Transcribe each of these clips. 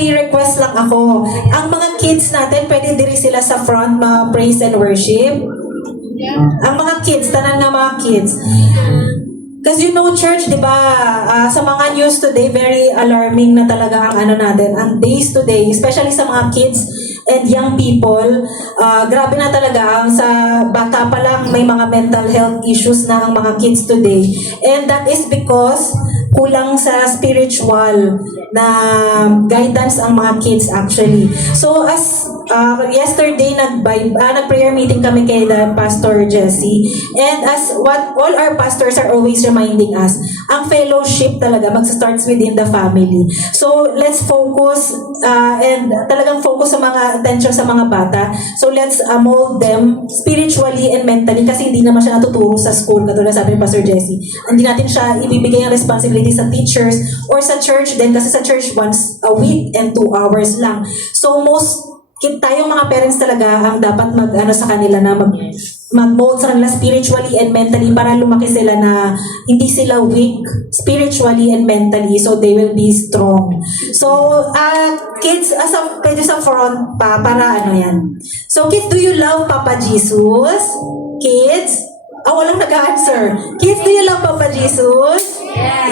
may request lang ako. Ang mga kids natin, pwede diri sila sa front praise and worship. Ang mga kids, tanan nga mga kids. Because you know, church, di ba, sa mga news today, very alarming na talaga ang ano natin, ang days today, especially sa mga kids and young people. Grabe na talaga, sa bata pa lang may mga mental health issues na ang mga kids today. And that is because kulang sa spiritual na guidance ang mga kids actually. So as yesterday nag-prayer meeting kami kay the Pastor Jesse, and as what all our pastors are always reminding us, ang fellowship talaga magsa-starts within the family. So let's focus and talagang focus sa mga attention sa mga bata. So let's mold them spiritually and mentally, kasi hindi naman siya natuturo sa school katulad sabi ni Pastor Jesse. Hindi natin siya ibibigay ang responsibility sa teachers or sa church din, kasi sa church once a week and 2 hours lang. So tayong mga parents talaga ang dapat mag-ano sa kanila na mag-mold sa kanila spiritually and mentally para lumaki sila na hindi sila weak spiritually and mentally, so they will be strong. So kids, pwede sa front pa para ano yan. So kids, do you love Papa Jesus? Kids? Walang nag-answer. Kids, do you love Papa Jesus?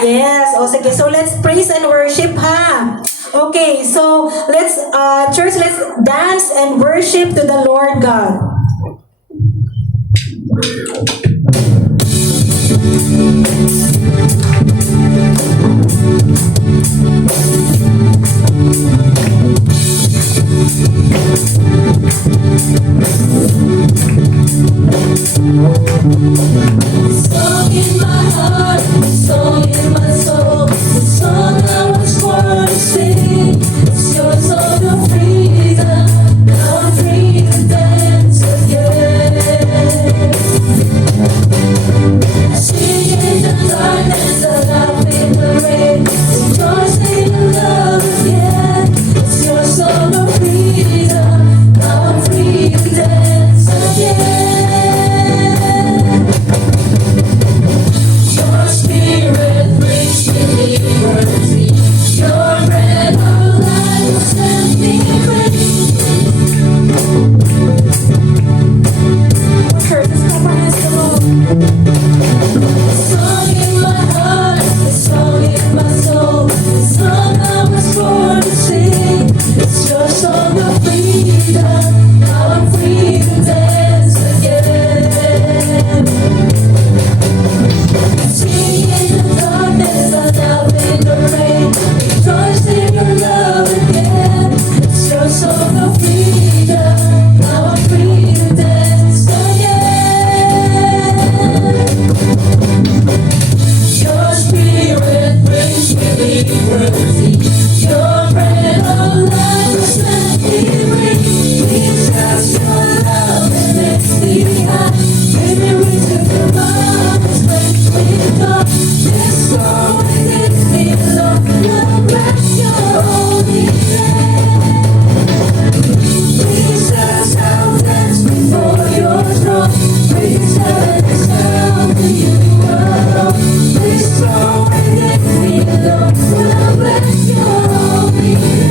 Yes. O sige, so let's praise and worship ha. Okay, so church, let's dance and worship to the Lord God. Song in my heart, song in my soul, the song I was born to sing. It's your song of freedom, now I'm free to dance again. Sing in the darkness, I laugh in the rain, rejoicing in love again. It's your song of freedom, now I'm free to dance again. Your spirit brings me liberty. Your bread of life will set me free. Song in my heart, the song in my soul, the song I was born to sing. It's your song of freedom. Now I'm free to dance again. Sing in the darkness, I laugh in the rain, rejoice in your love again. It's your song of freedom. Now I'm free to dance again. Your spirit brings me liberty. Your bread of life will set me free. Please cast your love and lift me high. Give me reason for my arms when we go. This song within me, Lord, will bless your holy name. Please us out, dance before your throne. Please heaven is down to you alone. This song within me, Lord, will bless your holy name.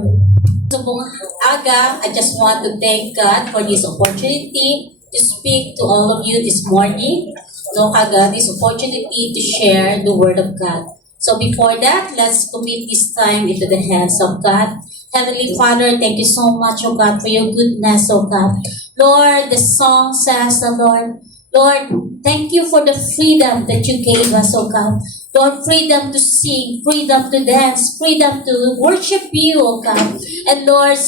Lord. Aga, I just want to thank God for this opportunity to speak to all of you this morning. No, Aga, this opportunity to share the Word of God. So before that, let's commit this time into the hands of God. Heavenly Father, thank you so much, oh God, for your goodness, oh God. Lord, the song says, the Lord, thank you for the freedom that you gave us, oh God. Lord, freedom to sing, freedom to dance, freedom to worship you, oh God. And Lord,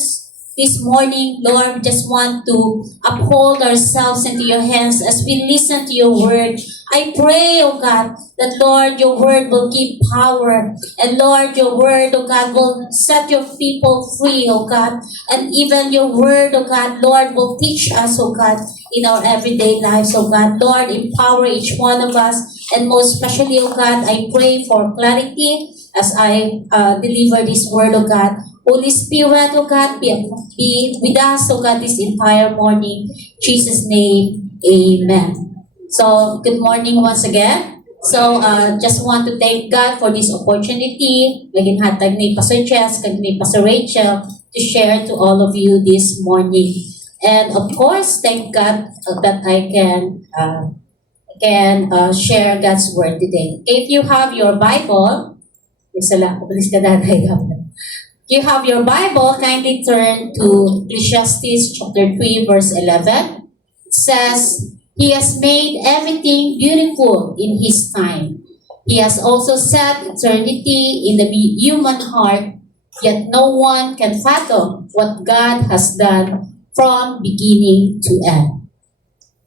this morning, Lord, we just want to uphold ourselves into your hands as we listen to your word. I pray, oh God, that Lord, your word will give power. And Lord, your word, oh God, will set your people free, oh God. And even your word, oh God, Lord, will teach us, oh God, in our everyday lives, oh God. Lord, empower each one of us. And most especially, oh God, I pray for clarity as I deliver this word, oh God. Holy Spirit, oh God, be with us, oh God, this entire morning. In Jesus' name, amen. So, good morning once again. So, just want to thank God for this opportunity. Naging hatag ni Pastor Jess, kag ni Pastor Rachel to share to all of you this morning. And of course, thank God that I can share God's word today. If you have your Bible, you have your Bible, kindly turn to Ecclesiastes chapter 3, verse 11. It says, He has made everything beautiful in His time. He has also set eternity in the human heart, yet no one can fathom what God has done from beginning to end.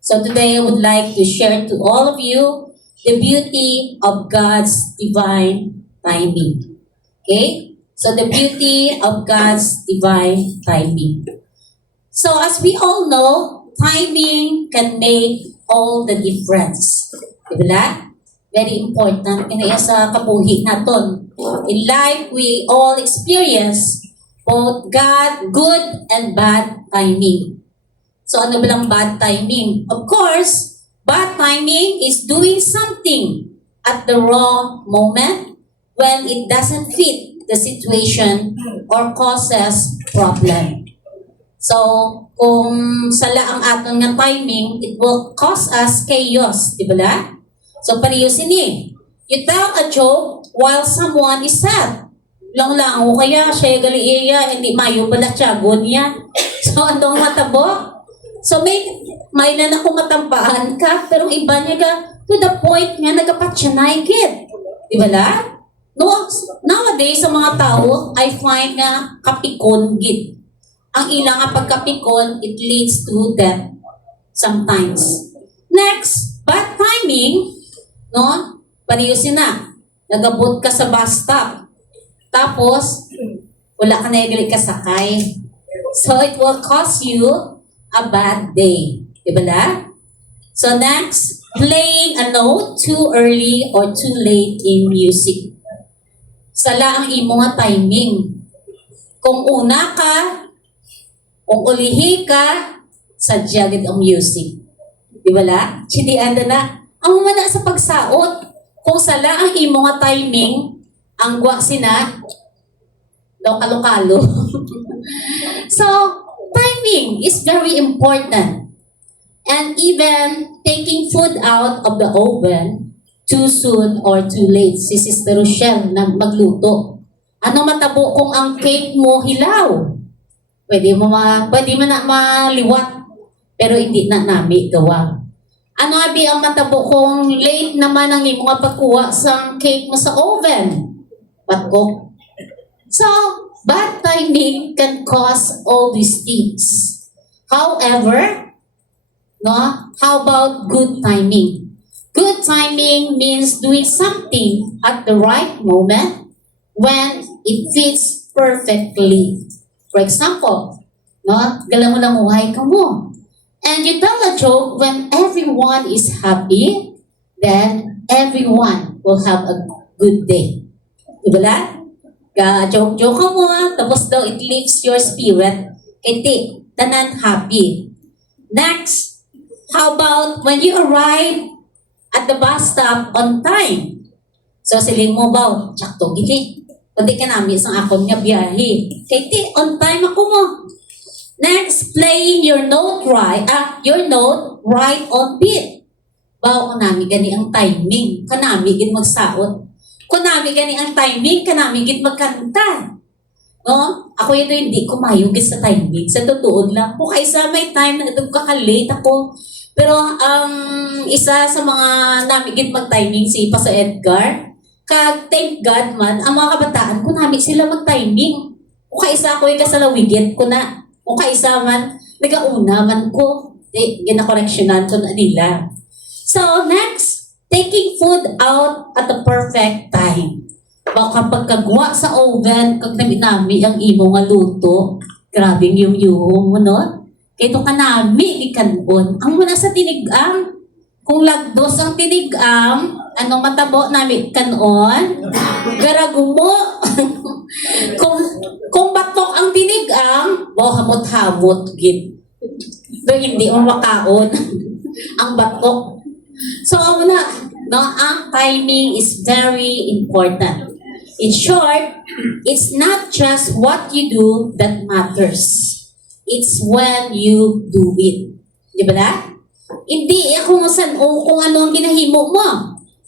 So today I would like to share to all of you the beauty of God's divine timing. Okay? So the beauty of God's divine timing. So as we all know, timing can make all the difference. Diba? Very important. Kaya sa kabuhi naton. In life, we all experience both good and bad timing. So ano ba lang bad timing? Of course, bad timing is doing something at the wrong moment when it doesn't fit the situation or causes problem. So, kung sala ang aton nga timing, it will cause us chaos, di ba? So, pareho sini. You tell a joke while someone is sad. Lang o kaya siya gali iya, hindi mayo pala siya, niya. So, andong matabo. So, may na nakumatampaan ka, pero iba niya ka, to the point nga nagapatsanay kid. Di ba? No, nowadays, sa mga tao, I find na kapikon gid. Ang ilang nga pagkapikon, it leads to death sometimes. Next, bad timing, no? Pariyosin na. Nagabot ka sa bus stop. Tapos, wala ka na yung kasakay. So, it will cost you a bad day. Diba? So, next, playing a note too early or too late in music. Sala ang imo nga timing. Kung una ka, kung ulihi ka, sadya gid ang music. Di ba la? Chidian na. Ang umana sa pagsaot, kung sala ang imo nga timing, ang gwa sina, lokalo-kalo. So, timing is very important. And even taking food out of the oven too soon or too late. Si Sister Rochelle nang magluto. Ano matabo kung ang cake mo hilaw? Pwede mo na maliwat, pero hindi na nami gawa. Ano abi ang matabo kung late naman ang imo nga pagkuha sa cake mo sa oven? Patkok. So, bad timing can cause all these things. However, no, how about good timing? Good timing means doing something at the right moment when it fits perfectly. For example, no, gala mo lang uhay ka mo. And you tell a joke when everyone is happy, then everyone will have a good day. Diba la? Joke ka mo, tapos daw it lifts your spirit. Hindi, tanan happy. Next, how about when you arrive at the bus stop on time? So siling mo ba, tsakto gili. Kundi ka namin isang akon nga biyahe. Kaya ti, on time ako mo. Next, playing your note right on beat. Bawa ko namin gani ang timing. Kanami gid magsaot. Kung namin gani ang timing, kanami gid magkanta. No? Ako ito hindi kumayugid sa timing. Sa totoo lang. Kung kaysa may time na ito kakalate ako. Pero ang isa sa mga namin gid mag-timing si Pastor Edgar, kag thank God man, ang mga kabataan ko namin sila mag-timing. Kung kaisa ko yung kasalawigit ko na. Kung kaisa man, nagauna man ko. Ginakoreksyonan ko na nila. So next, taking food out at the perfect time. Baka pagkagwa sa oven, kag nami ang imo nga luto, grabe yung mo, no? Kaya ka nami, ikanbon. Ang muna sa tinigang, kung lagdos ang tinigang, anong matabo namin kanon? Garagumo. kung batok ang tinigang, hamot-hamot gid. Pero hindi mo makaon ang batok. So, no, ang timing is very important. In short, it's not just what you do that matters. It's when you do it. Di ba na? Hindi kung saan o kung ano ang ginahimo mo,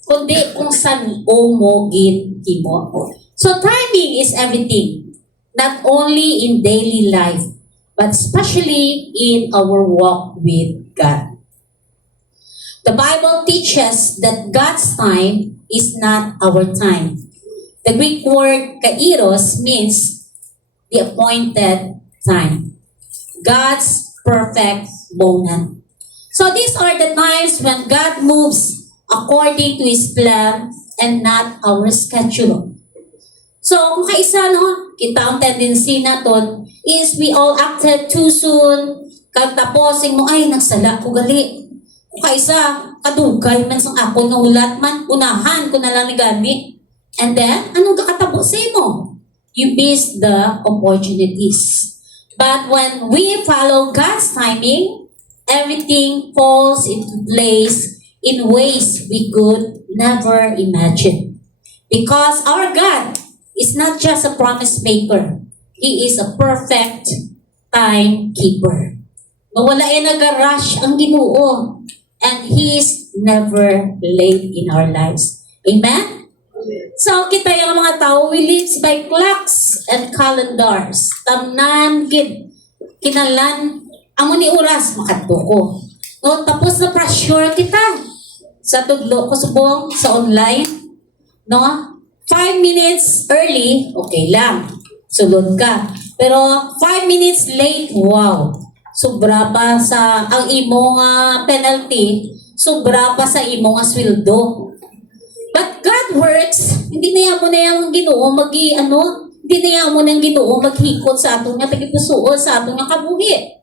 kundi kung saan o mo ginhimo. So timing is everything, not only in daily life, but especially in our walk with God. The Bible teaches that God's time is not our time. The Greek word kairos means the appointed time. God's perfect moment. So these are the times when God moves according to His plan and not our schedule. So kung kaisa no, kita ang tendency naton is we all acted too soon. Kag taposing mo, ay nagsala ko gali. Kung kaisa, kadugay man sang ako nga ulat man, unahan ko na lang ni gani. And then, anong kakatabo sa imo? You miss the opportunities. But when we follow God's timing, everything falls into place in ways we could never imagine. Because our God is not just a promise maker. He is a perfect timekeeper. Wala nag-rush ang Ginoo. And He is never late in our lives. Amen? So, kita yung mga tao, we live by clocks and calendars. Tamnan, kinalan, amo ni oras, makadto ko. No, tapos na pressure kita sa tudlo ko subong sa online. No? 5 minutes early, okay lang. Sulod ka. Pero 5 minutes late, wow. Sobra pa sa ang imong penalty, sobra pa sa imong sweldo. But God works, hindi na yan mo na yung Ginoo hindi na yan mo na yung Ginoo maghikot sa atong nga tagipusuon, sa atong nga kabuhi.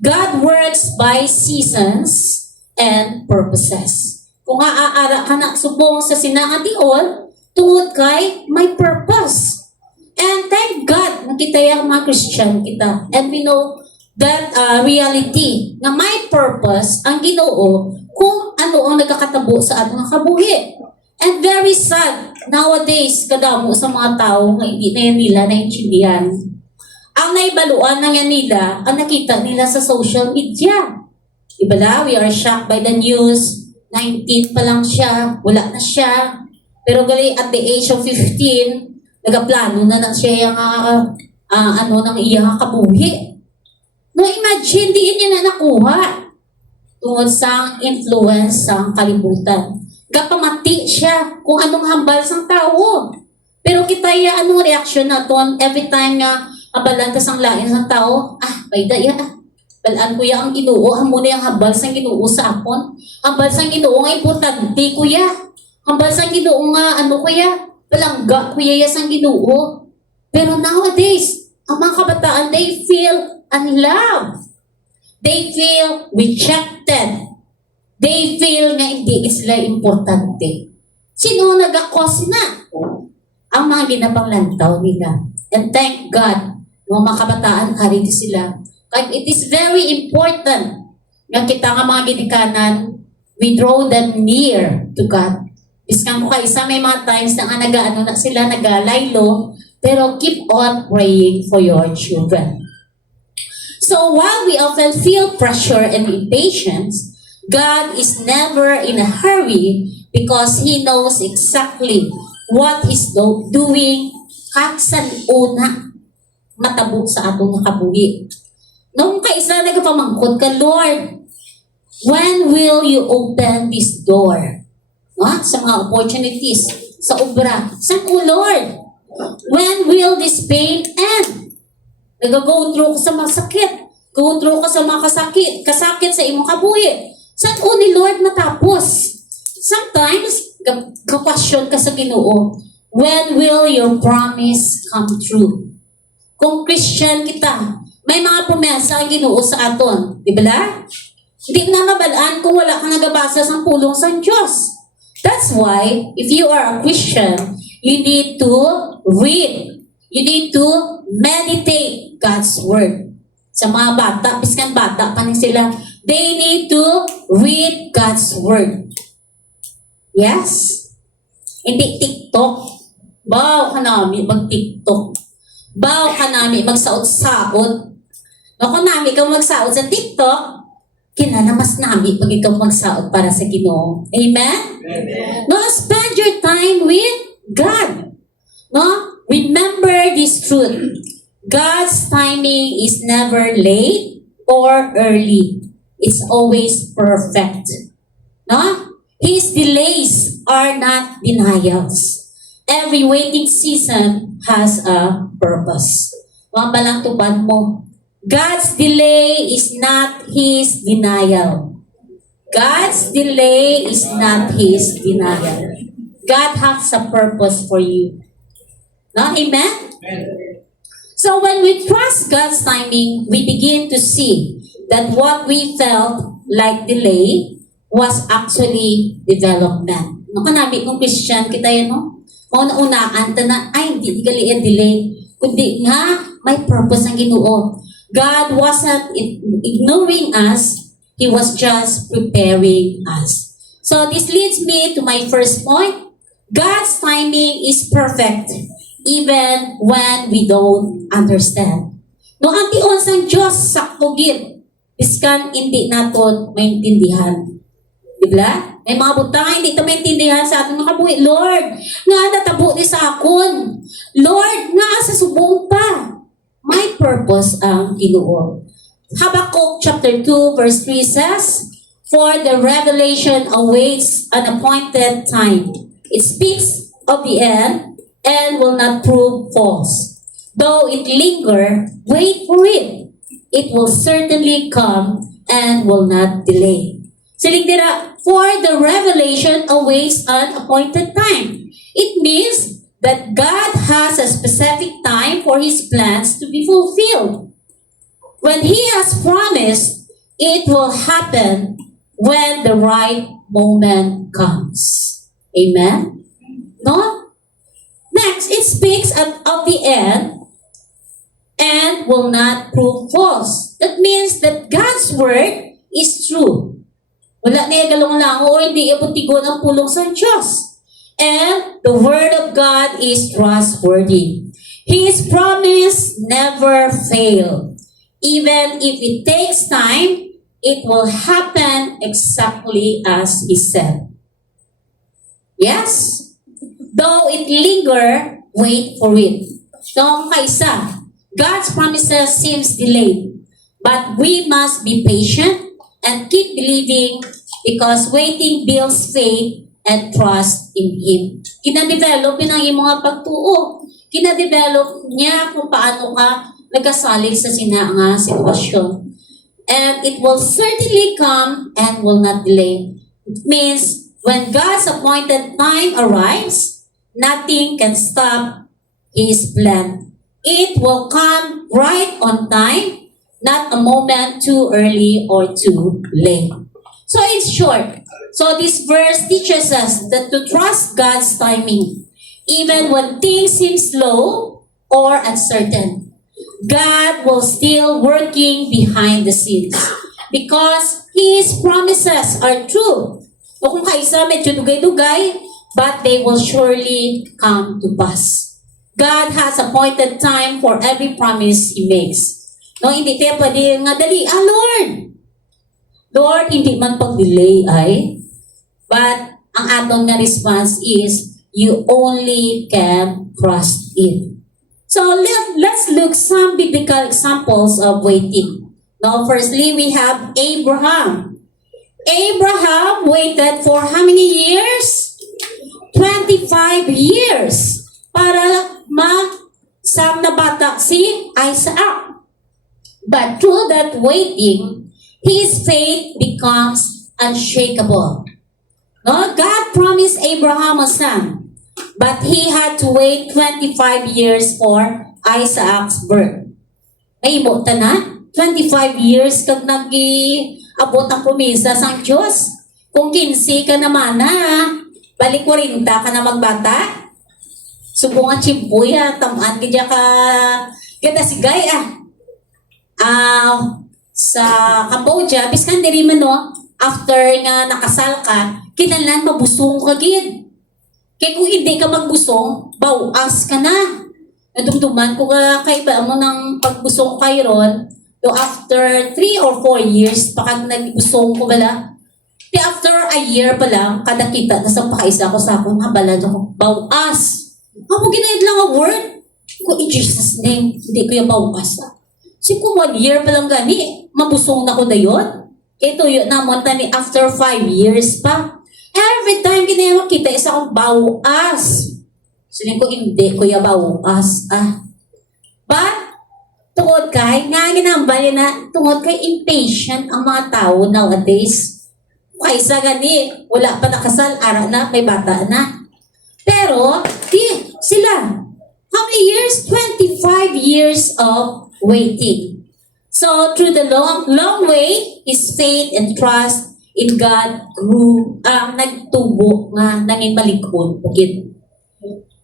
God works by seasons and purposes. Kung aaara ka na subong sa sinangatiol, tungod kay may purpose. And thank God, nakita yung mga Christian kita. And we know that reality, na may purpose ang Ginoo kung ano ang nagkakatabo sa atong nga kabuhi. And very sad, nowadays, kadamo sa mga tao na hindi na yan nila naintindihan. Ang naibaluan na yan nila, ang nakita nila sa social media. Diba na? We are shocked by the news. 19 pa lang siya, wala na siya. Pero gali at the age of 15, nagaplano na siya yung ng iyang kabuhi. No, imagine, di niya na nakuha. Tungod sa influence sa kalibutan. Gapamati siya kung anong hambal sang tao. Pero kita ya anong reaction naton every time nga abalan ta sang lain sang tao, bayda ya. Balaan ko ya ang Ginoo, amo na yang hambal sang Ginoo sa akon. Hambal sang Ginoo nga importante kuya. Hambal sang Ginoo nga ko ya, palangga kuya ya sang Ginoo. Pero nowadays, ang mga kabataan, they feel unloved. They feel rejected. They feel nga hindi sila importante. Sino nag-cause na? Ang mga ginapanglantaw nila. And thank God, mga kabataan, karito sila. Kaya it is very important nga kita nga mga ginikanan, we draw them near to God. Iskan ko kaisa may mga times na nga na sila nagalaylo, Pero keep on praying for your children. So while we often feel pressure and impatience, God is never in a hurry because He knows exactly what He's doing kahit sa una matabok sa atong nakabuhi. Nung kaisa nagpamangkot ka, Lord, when will you open this door? Sa mga opportunities, sa obra. Saan ko, Lord? When will this pain end? Nag-go through ka sa mga sakit. Go through ka sa mga kasakit sa imong kabuhi. Saan ko ni Lord matapos? Sometimes, kapasyon ka sa Ginoo, when will your promise come true? Kung Christian kita, may mga promesa ang Ginoo sa aton. Di ba? Hindi na mabalaan kung wala kang nagabasa sa pulong sa Diyos. That's why, if you are a Christian, you need to read. You need to meditate God's Word. Sa mga bata, piskan bata pa rin sila, they need to read God's Word. Yes? Hindi TikTok. Baw ka namin mag-TikTok. Baw ka namin magsaot-saot. Kung namin ikaw magsaot sa TikTok, kinanamas namin pag ikaw magsaot para sa Ginoo. Amen? Amen. No, spend your time with God. No? Remember this truth. God's timing is never late or early. It's always perfect. No? His delays are not denials. Every waiting season has a purpose. Mga balang tupad mo. God's delay is not His denial. God's delay is not His denial. God has a purpose for you. No? Amen? So when we trust God's timing, we begin to see that what we felt like delay was actually development. No, kanami kung Christian kita yan, no? Mauna-unaan ta na, ay, hindi gali delay. Kundi nga, may purpose ang Ginoo. God wasn't ignoring us, He was just preparing us. So this leads me to my first point. God's timing is perfect even when we don't understand. No, ang tion sang Diyos sakto gid. Iskan hindi naton maintindihan. Diba? May mga butang hindi ito maintindihan sa ating makabuhi. Lord, nga natabo di sa akon. Lord, nga sa subong pa. May purpose ang Ginoo. Habakkuk chapter 2 verse 3 says, "For the revelation awaits an appointed time. It speaks of the end and will not prove false. Though it linger, wait for it. It will certainly come and will not delay." Siling dira, for the revelation awaits an appointed time. It means that God has a specific time for His plans to be fulfilled. When He has promised, it will happen when the right moment comes. Amen? No? Next, it speaks of the end and will not prove false. That means that God's word is true. Wala niya galong lang o hindi iputigon ang pulong sa Diyos. And the word of God is trustworthy. His promise never fail. Even if it takes time, it will happen exactly as He said. Yes? Though it linger, wait for it. So, kaisa, God's promises seems delayed, but we must be patient and keep believing because waiting builds faith and trust in Him. Kina-develop yun ang iyong mga pagtuo. Kina-develop niya kung paano ka nagkasalig sa sinanga sitwasyon. And it will certainly come and will not delay. It means when God's appointed time arrives, nothing can stop His plan. It will come right on time, not a moment too early or too late. So it's short. So this verse teaches us that to trust God's timing, even when things seem slow or uncertain. God will still working behind the scenes because His promises are true. O kung kaisa medyo dugay-dugay, but they will surely come to pass. God has appointed time for every promise He makes. No, hindi tayo pwede nga dali. Lord! Lord, hindi man pag-delay ay. But ang aton nga response is, you only can trust it. So let's look some biblical examples of waiting. Now, firstly, we have Abraham. Abraham waited for how many years? 25 years para mag-sam na bata si Isaac. But through that waiting, his faith becomes unshakable. No, God promised Abraham a son, but he had to wait 25 years for Isaac's birth. May ta na? 25 years kag nag-abot ang promesa sang Diyos. Kung 15 ka naman na, balik 40 ka na magbata. Subong ang chimpuy tamaan kaya ka ganda si Gay sa Cambodia, biskan diri man no, after nga nakasal ka, kinahanglan mabusong ka gid. Kaya kung hindi ka magbusong, bawas ka na. Nadumduman ko ka kaiba mo ng pagbusong kay ron, so after 3 or 4 years, pakag nagbusong ko bala, di after a year pa lang, kada kita, nasa pakaisa ko sa akong habalan ako, bawas. Ako ginahid lang ang word. Ko in Jesus' name, hindi ko yung bawas. So kung 1 year pa lang gani, mabusong na ko na yun. Ito yun namon tani after 5 years pa. Every time ginagawa kita, isa akong bawas. Sabihin ko, hindi ko yung bawas. But, tungod kay, nga ginambal yun na, tungod kay impatient ang mga tao nowadays. Kaysa gani, wala pa nakasal, ara na, may bata na. Pero, sila, how many years? 25 years of waiting. So, through the long way, his faith and trust in God grew, nagtubo nga, nanging malikod. Okay.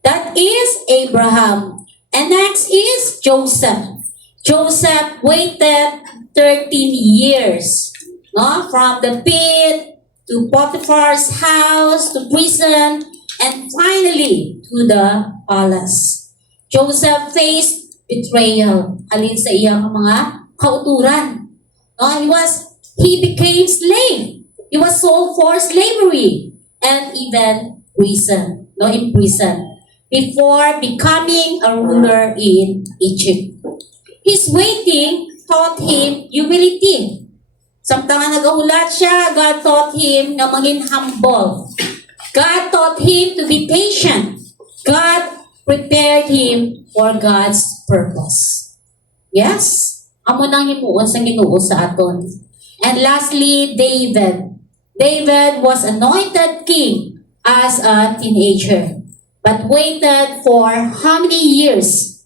That is Abraham. And next is Joseph. Joseph waited 13 years. No? From the pit to Potiphar's house to prison and finally to the palace. Joseph faced betrayal. Alin sa iyang mga kauturan. No? He became slave. He was sold for slavery and even prison. No, in prison. Before becoming a ruler in Egypt. His waiting taught him humility. Samtang nga nag-aulat siya, God taught him na maging humble. God taught him to be patient. God prepared him for God's purpose. Yes? Amo nang himuon sa Ginoo sa aton. And lastly, David. David was anointed king as a teenager. But waited for how many years?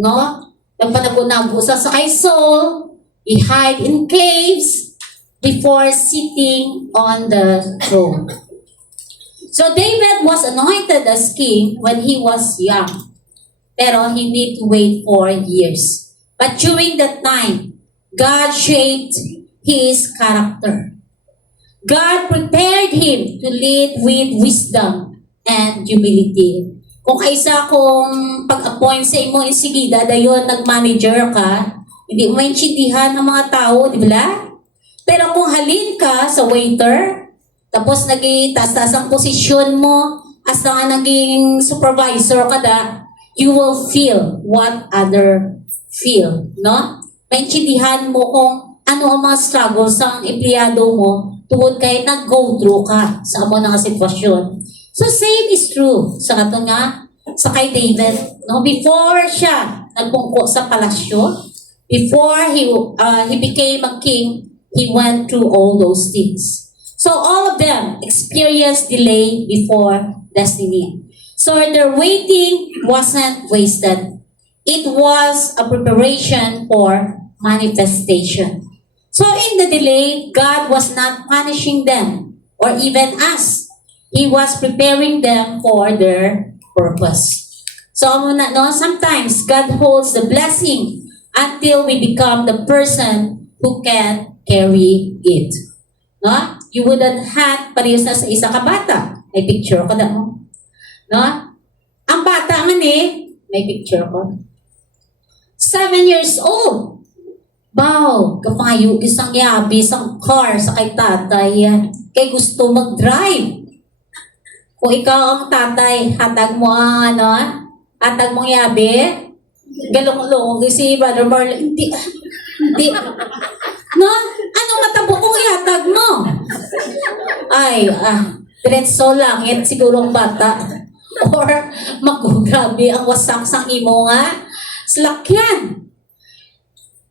No? Nagpanagunago sa kay Saul, he hid in caves before sitting on the throne. So David was anointed as king when he was young. Pero he need to wait for years. But during that time, God shaped his character. God prepared him to lead with wisdom and humility. Kung kaisa kung pag-appoint sa imo, sige, dadayon, nag-manager ka, hindi mo maintindihan ng mga tao, di ba? Pero kung halin ka sa waiter, tapos naging-taas-taas ang posisyon mo, as na nga naging supervisor ka da, you will feel what other feel, no? Maintindihan mo kung ano ang mga struggles sa empleyado mo tungkol kay nag-go through ka sa amo nga sitwasyon. So same is true sa ato nga sa kay David, no? Before siya nagpungko sa palasyo, before he became a king, he went through all those things. So all of them experienced delay before destiny. So their waiting wasn't wasted. It was a preparation for manifestation. So in the delay, God was not punishing them or even us. He was preparing them for their purpose. So sometimes God holds the blessing until we become the person who can carry it. No? You wouldn't have parehas na sa isa ka bata. May picture ko na mo. No? Ang bata man May picture ko. 7 years old. Wow, kapayo, isang yabi, isang car sa kay tatay. Kay gusto mag-drive. Kung ikaw ang tatay, hatag mo ang hatag mong yabi, galong-galong, si Brother Marlon, hindi, no? Anong matabo kung ihatag mo? Ay, diretso langit, siguro ang bata. Or, grabe, ang wasak sang imo nga. Slakyan.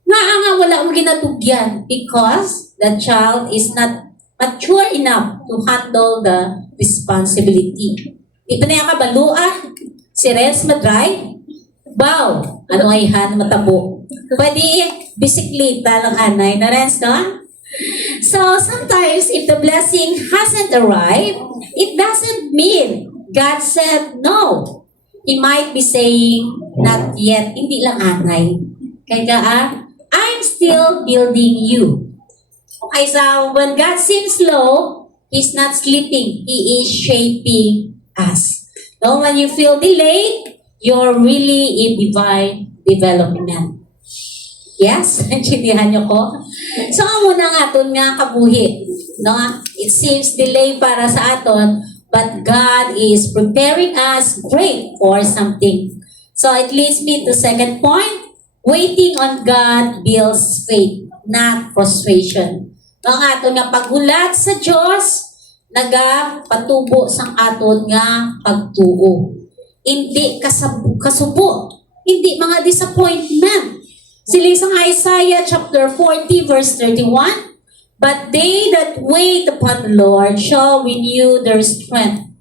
Nga wala akong ginatugyan because the child is not mature enough to handle the responsibility. Di pa niya kabalua, si Renz madrive, wow, ano ay han matabo. Pwede bisikleta lang anay na Renz, no? So sometimes if the blessing hasn't arrived, it doesn't mean God said no. He might be saying, not yet, hindi lang anay. Kaya I'm still building you. Okay, so when God seems low, He's not sleeping. He is shaping us. So when you feel delayed, you're really in divine development. Yes? Naintindihan niyo ko? So, muna nga aton nga kabuhi. No? It seems delay para sa aton, but God is preparing us great for something. So, it leads me to second point. Waiting on God builds faith, not frustration. Ang aton nga paghulat sa Diyos, nagapatubo sang aton nga pagtuo. Hindi kasubo, hindi mga disappointment. Sila sa Isaiah chapter 40 verse 31, but they that wait upon the Lord shall renew their strength.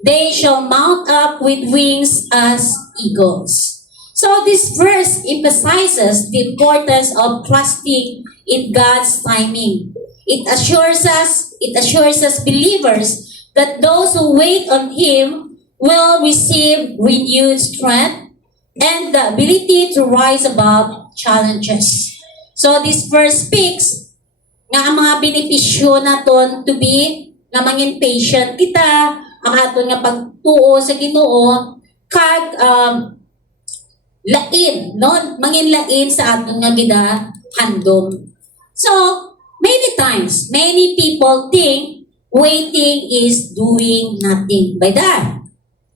They shall mount up with wings as eagles. So this verse emphasizes the importance of trusting in God's timing. It assures us believers that those who wait on Him will receive renewed strength and the ability to rise above challenges. So this verse speaks nga ang mga benepisyo naton to be nga mangin patient kita, ang aton nga pagtuo sa Ginoo kag lain, no? Mangin lain sa aton nga ginahandom. So, many times, many people think waiting is doing nothing. By that,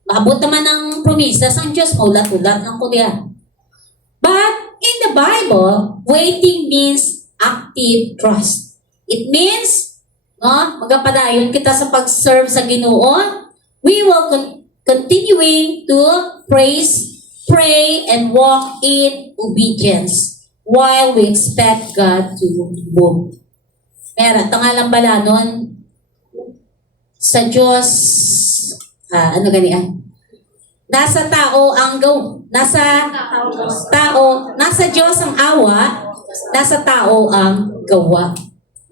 maabot naman ang promises ang Diyos, maulat-ulat ng kuya. But, in the Bible, waiting means active trust. It means, no, magapadayon kita sa pag-serve sa Ginoo, we will continuing to praise, pray, and walk in obedience while we expect God to move. Pero, tangalang bala nun, sa Diyos, nasa Diyos ang awa, nasa tao ang gawa.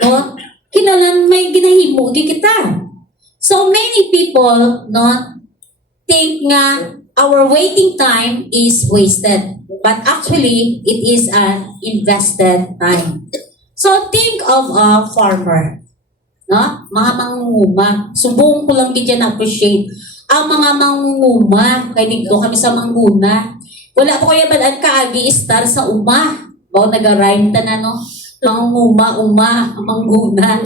No? Kinalan may ginahimo kita. So many people, no, think nga our waiting time is wasted. But actually, it is an invested time. So think of a farmer. No? Mga mangunguma. Subong ko lang din na-appreciate. Ang mga mangunguma, kaya dito kami sa mangguna. Wala po kaya balaan kaagi star sa uma. Bawa nag-rhyme ta na, no? Mangunguma, mangguna.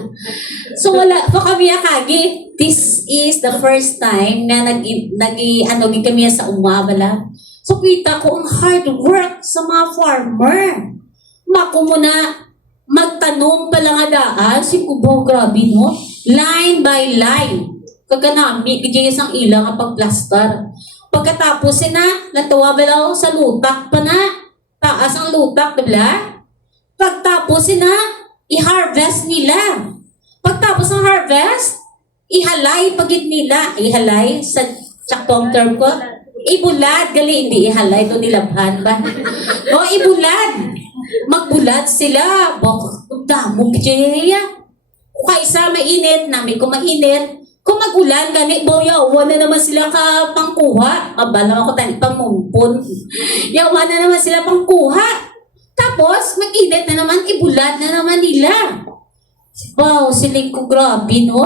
So wala po kami akagi. This is the first time na kami sa uma, bala. So kita ko ang hard work sa mga farmer. Mako mo na, magtanong pala nga daan, si Kubo, grabe, no? Line by line. Kaganami, kaya isang ilang ang pagplaster. Pagkatapos natuwa ba daw sa lutak pa na? Taas ang lutak, diba? Pagtapos i-harvest nila. Pagtapos ng harvest, ihalay pagit nila. Ihalay, sa saktong term ko, ibulad, gali, hindi ihalay, ito nilabhan ba? O, ibulad. Magbulad sila. Damo, kaya. Kaysa mainit, namin kung mainit, kung mag-ulan, gani, yawan na naman sila ka pangkuha. Aba naman ko tani pamumpon. Yawan na naman sila pangkuha. Tapos, mag-init na naman, ibulad na naman nila. Wow, siling ko grabe, no?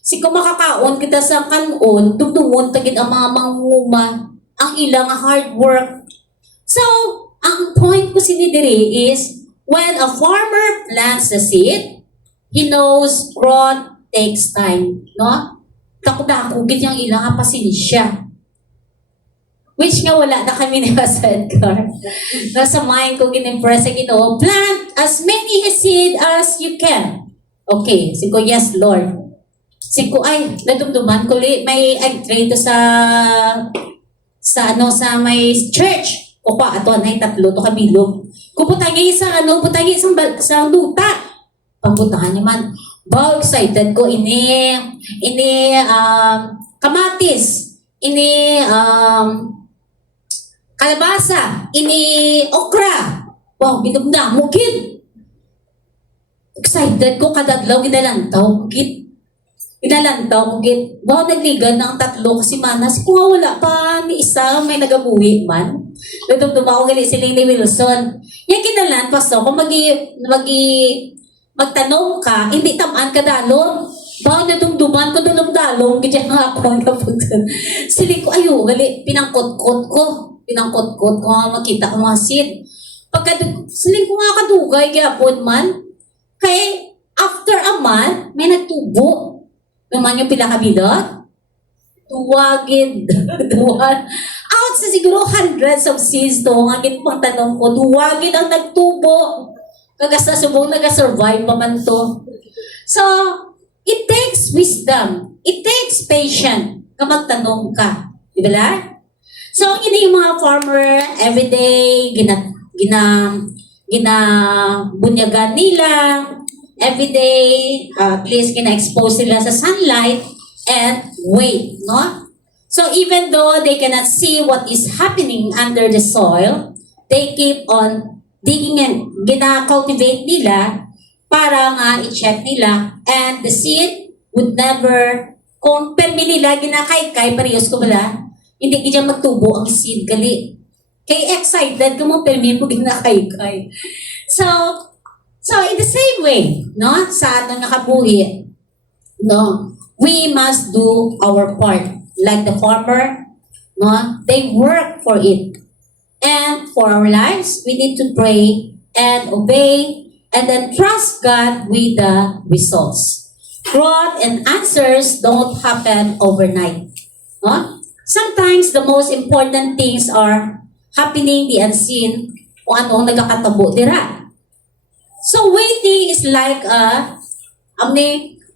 Si kung makakaon kita sa kanon, tugtungon tagid ang mga manguma. ang ilang hard work. So, ang point ko sinidiri is, when a farmer plants a seed, he knows growth takes time, no? Takot-takugit yung ilang pasinisya. Which nga wala na kami ni Pastor Edgar. Nasa mind ko ginimpress sa Ginoo, plant as many seed as you can. Okay, siko, yes, Lord. Siko, ay, nadumduman ko may trade sa may church. O pa, ato, ay tatlo, to kabilog. Kung putangin isang luta. Pagputahan niya man, wow, excited ko, kamatis, kalabasa, okra. Wow, binubna, mukid. Excited ko, kadadlaw, ginalantaw, mukid. Wow, nagligan na ang tatlo kasi manas. Kung wala pa ni isa, may nagabuhi man. Nagdumduma ko gali siling ni Wilson. Yan kinalan, pasto, kung magtanong ka, hindi tamaan ka dalon. Wow, nadumduman ko dalong, ganyan nga ako siling ko, ayo, gali, pinangkot-kot ko, makita ko mga seed. Siling ko nga kadugay, gapon man. Kaya, after a month, may nagtubo. Naman yung pinakabilot. Tuwagid. Out sa siguro hundreds of seeds to. Ang agit pang tanong ko, tuwagid ang nagtubo. Kagas na subong nag-survive pa man to. So, it takes wisdom. It takes patience ka magtanong ka. Di ba? So, ini yung mga farmer, everyday, bunyagan nila, everyday, at least gina-expose sila sa sunlight and wait, no? So even though they cannot see what is happening under the soil, they keep on digging and gina-cultivate nila para nga i-check nila, and the seed would never, kung permi nila ginakaykay, parehas ko bala, hindi kaya magtubo ang seed gali. Kaya excited ka mo, permi mo ginakaykay. So in the same way, no, sa atong nakabuhi, no, we must do our part. Like the farmer, no, they work for it. And for our lives, we need to pray and obey and then trust God with the results. Growth and answers don't happen overnight. No? Sometimes the most important things are happening the unseen kung ano ang nagkakatabo dira. So waiting is like ang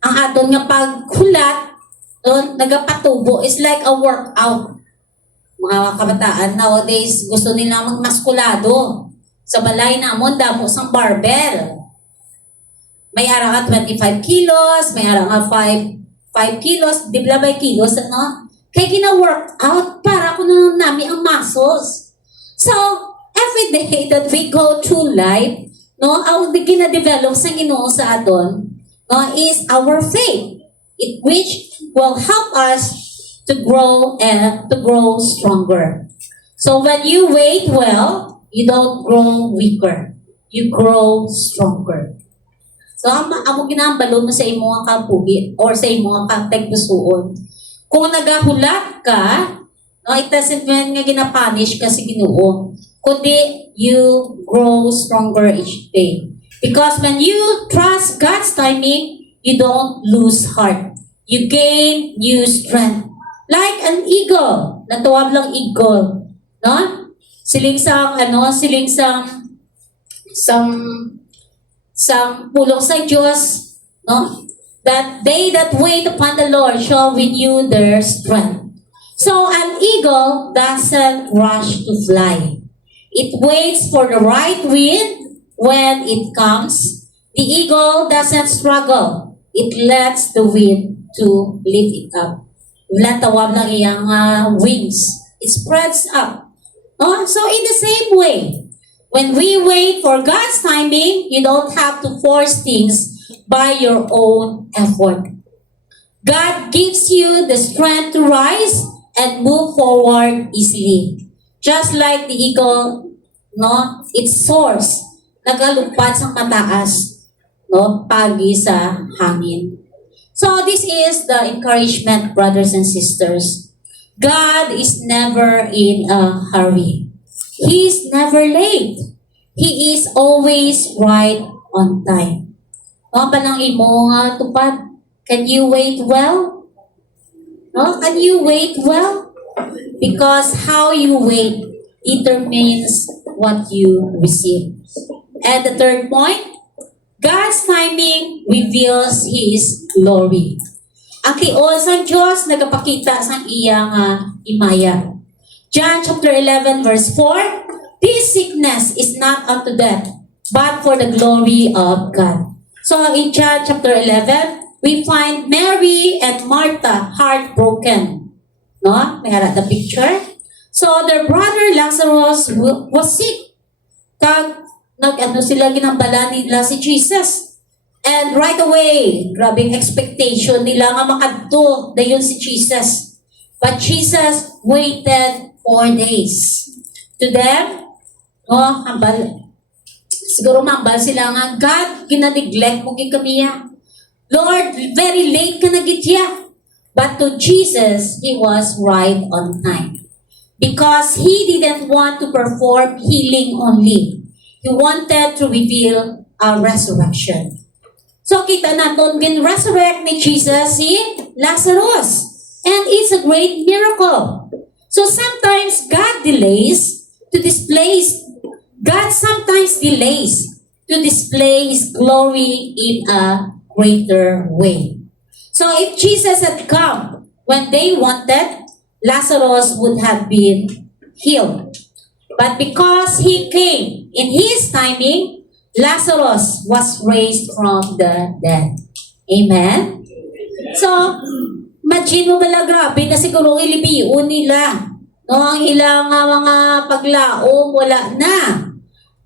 adon nga paghulat, nagapatubo is like a workout. Mga kabataan nowadays gusto nila magmaskulado. Sa balay namon damo sang barbell. May ara nga 25 kilos, may ara nga 5 kilos, di ba by kilos, ano? Kaya gina-workout para kuno nami ang muscles. So every day that we go through life, no, ang gina-develop sa Ginoo sa aton, no, is our faith, which will help us to grow and to grow stronger. So when you wait well, you don't grow weaker, you grow stronger. So amo ginambalo mo sa imong kapugi or sa imong katagpusoon. Kung nagahulat ka, no, it doesn't mean nga ginapunish ka sa Ginoo, kundi you grow stronger each day. Because when you trust God's timing, you don't lose heart. You gain new strength. Like an eagle. Natuwag lang eagle. No? Siling pulong sa Diyos. No? That they that wait upon the Lord shall renew their strength. So an eagle doesn't rush to fly. It waits for the right wind when it comes. The eagle doesn't struggle. It lets the wind to lift it up. Latawab lang iyang wings. It spreads up. Oh, so in the same way, when we wait for God's timing, you don't have to force things by your own effort. God gives you the strength to rise and move forward easily. Just like the eagle, no, it soars, nagalupad sa mataas, no, pagi sa hangin. So this is the encouragement, brothers and sisters. God is never in a hurry. He is never late. He is always right on time. No, panang imo nga tupad. Can you wait well? No, can you wait well? Because how you wait determines what you receive. And the third point, God's timing reveals His glory. Ang kiol sa Diyos nagapakita sa iyang imaya. John chapter 11 verse 4, this sickness is not unto death, but for the glory of God. So in John chapter 11, we find Mary and Martha heartbroken. No? May harap the picture. So their brother Lazarus was sick. Kag nag-ano sila ginambala nila si Jesus. And right away, grabing expectation nila nga makadto dayon si Jesus. But Jesus waited 4 days. To them, siguro mambal sila nga, God, ginaneglect mo kaniya. Lord, very late ka na gitya. But to Jesus, He was right on time. Because He didn't want to perform healing only. He wanted to reveal a resurrection. So kita natin, gin-resurrect ni Jesus si Lazarus. And it's a great miracle. So sometimes God sometimes delays to display His glory in a greater way. So if Jesus had come when they wanted, Lazarus would have been healed. But because He came in His timing, Lazarus was raised from the dead. Amen? So, imagine mo bala grabe na siguro ilibiun nila. No, ang ilang mga paglaom, wala na.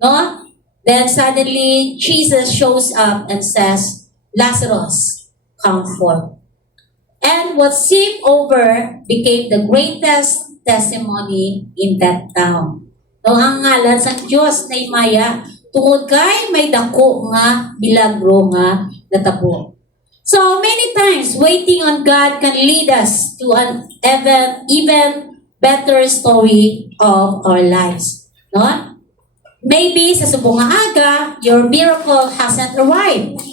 No? Then suddenly, Jesus shows up and says, Lazarus, come forth. And what seemed over became the greatest testimony in that town. No, ang ngalan sa Diyos na imaya, tungod kay may dako nga milagro nga natabo. So many times waiting on God can lead us to an even better story of our lives. No? Maybe sa subong nga aga, your miracle hasn't arrived.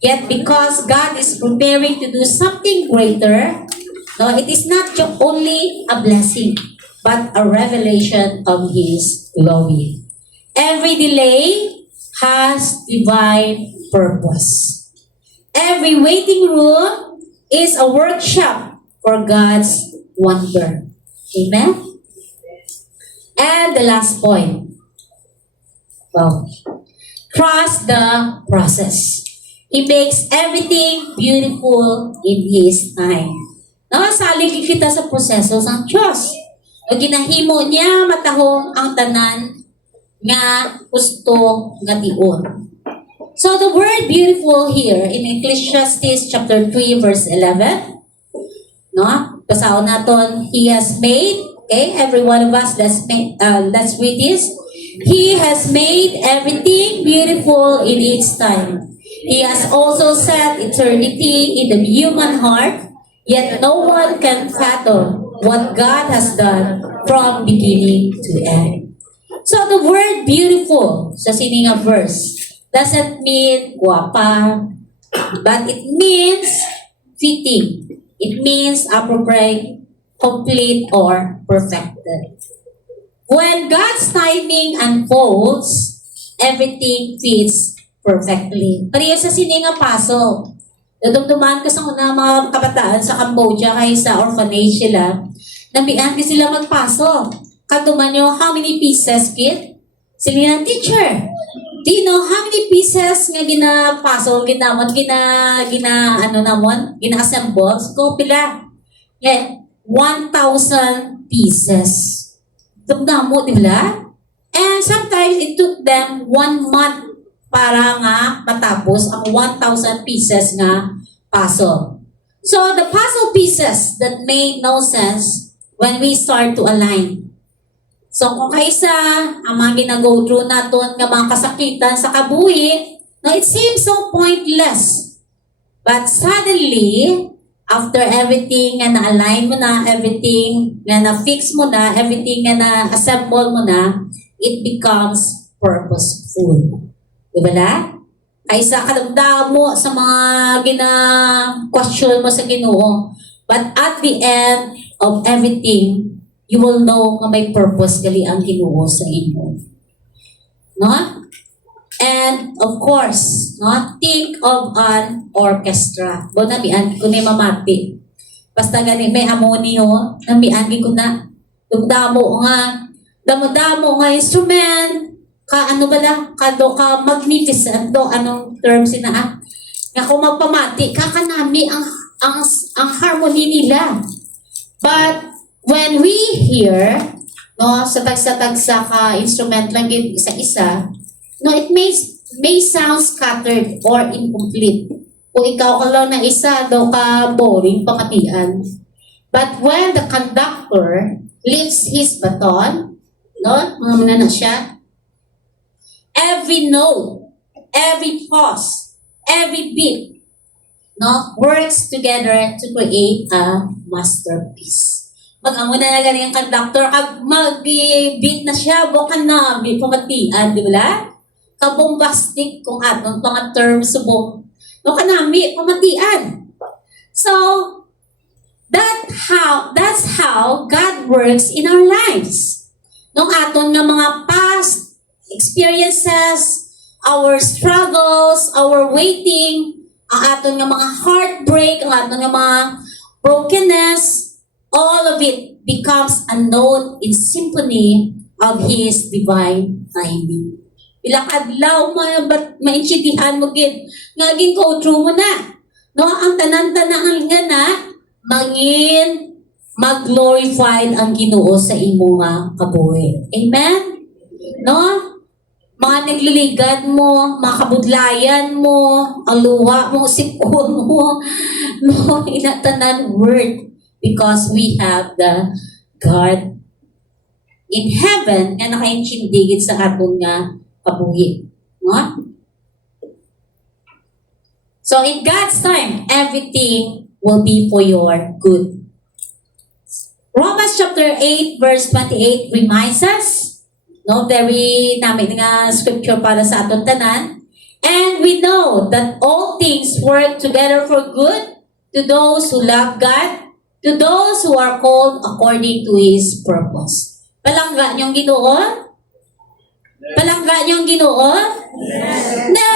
Yet because God is preparing to do something greater, no, it is not only a blessing, but a revelation of His glory. Every delay has divine purpose. Every waiting room is a workshop for God's wonder. Amen? And the last point. Wow. Trust the process. He makes everything beautiful in His time. Nakasalig kita sa proseso ng Diyos. O ginahimo niya matahong ang tanan nga gusto nga tiun. So the word beautiful here in Ecclesiastes chapter 3 verse 11, no? Basaon naton, He has made, okay, every one of us, let's read this. He has made everything beautiful in its time. He has also set eternity in the human heart, yet no one can fathom what God has done from beginning to end. So the word beautiful sa sininga verse doesn't mean guapa, but it means fitting. It means appropriate, complete, or perfected. When God's timing unfolds, everything fits perfectly. Pariyo sa sininga paso. Dadumduman ko sa mga kabataan sa Cambodia kay sa orphanage sila. Nambian ko sila magpaso. Kaduman nyo, how many pieces, kid? Sila ng teacher. Do you know how many pieces nga ginapaso, gina-assemble? So, pila? Yeah, 1,000 pieces. Dumdam mo, di ba? And sometimes it took them 1 month para nga matapos ang 1,000 pieces nga puzzle. So the puzzle pieces that made no sense when we start to align. So kung kaisa, ang mga gina-go through naton nga mga kasakitan sa kabuhi, now it seems so pointless. But suddenly, after everything nga na-align mo na, everything nga na-fix mo na, everything nga na-assemble mo na, it becomes purposeful. Diba na? Kaysa kadamdam mo sa mga gina-question mo sa Ginoo. But at the end of everything, you will know nga may purpose gali ang Ginoo sa inyo. No? And of course, no, think of an orchestra. Bo namian ko ni mamati. Basta gani may harmonyo, namian ko na damo nga instrument, ka ano bala, kado ka magnificent do anong term sina nga kung magpamati kakanami ang harmony nila. But when we hear no sa tagsa ka instrument lang gid isa-isa, no, it may sound scattered or incomplete. Kung ikaw ka lang na isa, daw ka boring pamatian. But when the conductor lifts his baton, no, mga na siya, every note, every pause, every beat, no, works together to create a masterpiece. Mag-amo na gani ang conductor, mag-beat na siya, bukan na, may pamatian, di ba? Kabombastic kung atong mga terms subong no kanami pamatian. So that's how God works in our lives. Nung aton nga mga past experiences, our struggles, our waiting, ang aton nga mga heartbreak, ang aton nga mga brokenness, all of it becomes a note in symphony of His divine timing. Ilang adlaw maintindihan mo gid nga gin go through mo na no ang tanan-tanan nga na mangin mag-glorified ang Ginoo sa imo nga kabuhi. Amen. No, mga nagliligad mo, mga kabudlayan mo, ang luwa mo, sipon mo, no, inatanan word because we have the God in heaven nga nakaintindigid sa aton nga kabuhi. No? So in God's time, everything will be for your good. Romans chapter 8 verse 28 reminds us, no, very namin nga scripture para sa aton tanan. And we know that all things work together for good to those who love God, to those who are called according to His purpose. Palangga niyong Ginoo? Palangga niyong Ginoo? Na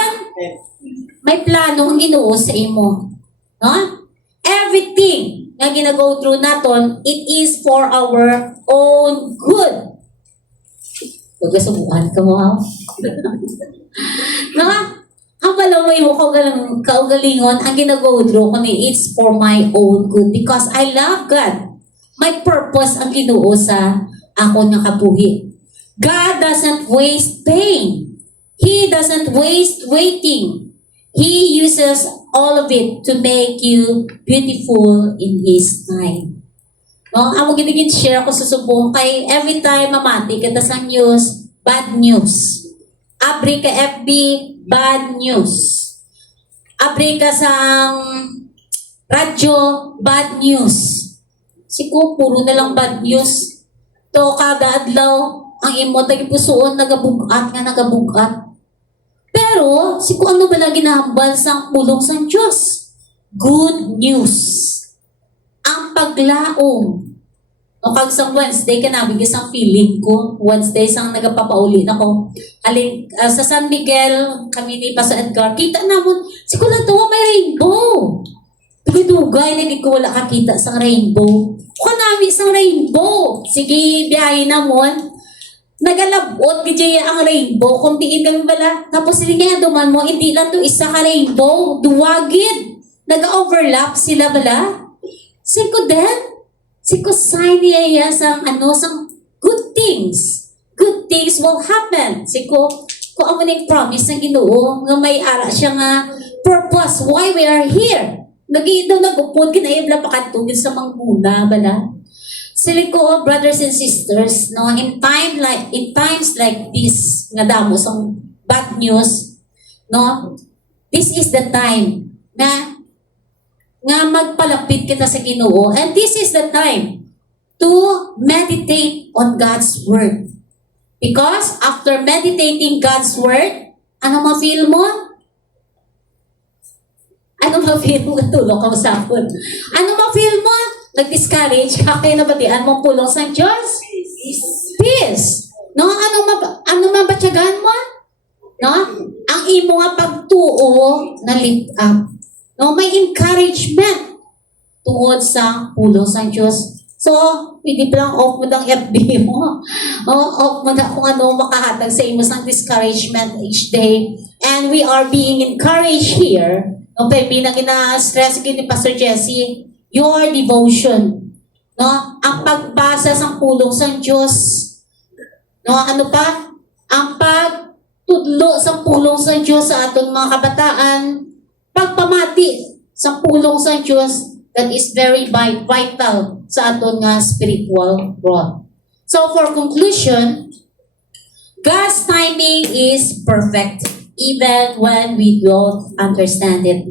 may plano ang Ginoo sa imo. No? Everything na gina-go through naton, it is for our own good. Pagkasubuan ka mo, ha? No? Ang pala mo yung kaugalingon, ang gina-go through ko ni, it's for my own good because I love God. May purpose ang Ginoo sa ako nga kabuhi. God doesn't waste pain. He doesn't waste waiting. He uses all of it to make you beautiful in His time. No, amo gid share ko sa subong kay every time mamati kita sa news, bad news. Abri ka FB, bad news. Abri ka sa radyo, bad news. Siku puro na lang bad news. To kada adlaw ang imo tagipusoon nagabugat. Pero si kung ano ba lagi nahambal sa pulong sa Diyos? Good news. Ang paglaom. O kag sa Wednesday ka nabig isang feeling ko. Wednesday sang nagapapauli na ko. Sa San Miguel, kami ni Pastor Edgar, kita namon, si kung natuwa may rainbow. Tugay-tugay, naging ko wala kakita sa rainbow. Kung namin isang rainbow. Sige, biyahe namon. Nagalabot gajaya ang rainbow kung diin kami bala. Tapos hindi nga duman mo, hindi lang to isa ka rainbow. Duwagid. Naga-overlap sila bala. Siko din. Siko sign niya sang good things. Good things will happen. Siko, kung ang maning promise ng Ginoo, nga may ara siya nga purpose why we are here. Nag-iidaw nag-upod, kinaibla pakatugin sa mangguna bala. Sili ko, brothers and sisters, no, in times like this, nga damo sang bad news, no, this is the time na nga magpalapit kita sa Ginoo. And this is the time to meditate on God's Word. Because after meditating God's Word, ano ma-feel mo? Ano ma-feel mo? Tulog ka sa hapon. Ano ma-feel mo? Nag-discourage ka, kaya nabatian mong pulong sa Diyos? Peace. No? Ano mabatyagan mo? No? Ang imo nga pagtuo na lift up. No? May encouragement tungod sa pulong sa Diyos. So, pwede pa lang off mo ng FB mo. Off mo na kung ano makahatag sa imo sang discouragement each day. And we are being encouraged here. No, baby, na gina-stress ni Pastor Jesse, your devotion. No? Ang pagbasa sa pulong sa Diyos. No? Ano pa? Ang pagtudlo sa pulong sa Diyos sa atong mga kabataan. Pagpamati sa pulong sa Diyos, that is very vital sa aton nga spiritual growth. So for conclusion, God's timing is perfect even when we don't understand it.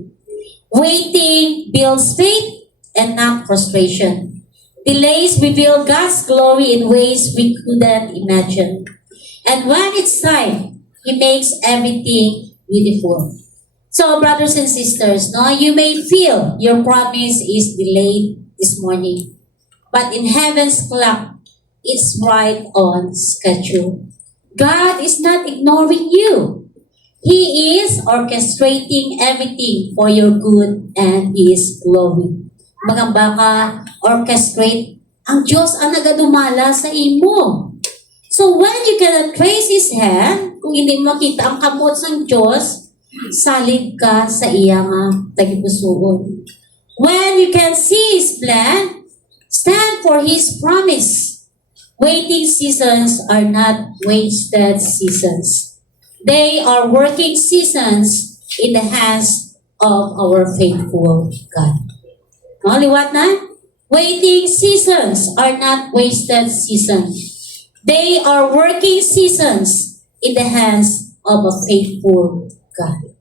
Waiting builds faith and not frustration. Delays reveal God's glory in ways we couldn't imagine. And when it's time, He makes everything beautiful. So, brothers and sisters, no, you may feel your promise is delayed this morning. But in heaven's clock, it's right on schedule. God is not ignoring you. He is orchestrating everything for your good and His glory. Mga baka orchestrate, ang Diyos ang nagadumala sa imo. So when you cannot trace His hand, kung hindi makita ang kamot ng Diyos, salig ka sa iyang tagipusoon. When you can see His plan, stand for His promise. Waiting seasons are not wasted seasons. They are working seasons in the hands of our faithful God. No, liwat na? Waiting seasons are not wasted seasons. They are working seasons in the hands of a faithful God.